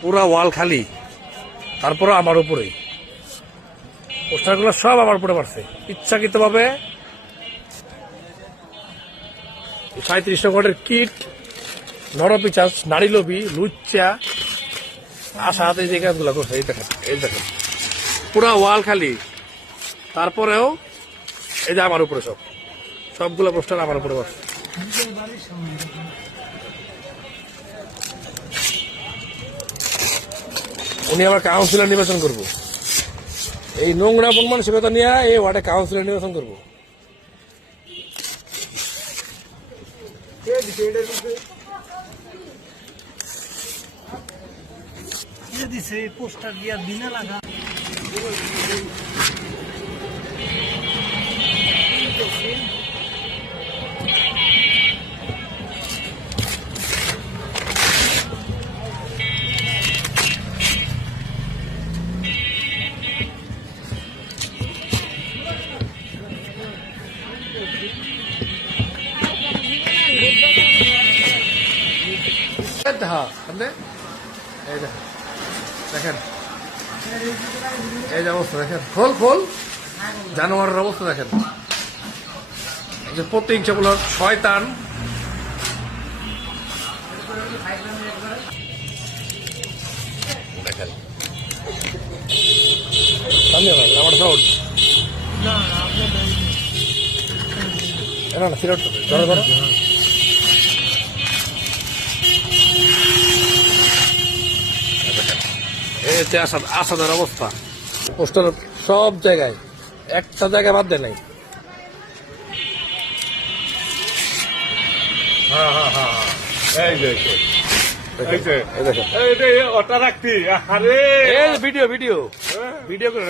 পুরা ওয়াল খালি, তারপরে আমার উপরে পোস্টারগুলো সব আমার উপরে পারছে ইচ্ছাকৃত ভাবে। 37 নম্বরের কিট, নরপিচাস, নারী লবি, লুচ্চা, আশা হাতে যে কাজগুলো করছে। এই দেখেন পুরা ওয়াল খালি, তারপরেও এই যে আমার উপরে সবগুলো পোস্টার আমার উপরে পারছে। উনি আবার কাউন্সিলর নির্বাচন করবো, এই নোংরা মন মানসিকতা নিয়ে এই ওয়ার্ডে কাউন্সিলর নির্বাচন করবো। পোস্টার দিয়া দিনে লাগা দেখেন এই যে অবস্থা, দেখেন খোল জানোয়ারের অবস্থা দেখেন, যে প্রতিহিংসা বলো শয়তান। দেখেন আমার সাউন্ড না ফিরত ধরো ধরো। এতে আসাদের অবস্থা, পোস্টার সব জায়গায়, একটা জায়গায় বাদ দেয় নাই। ভিডিও ভিডিও ভিডিও করে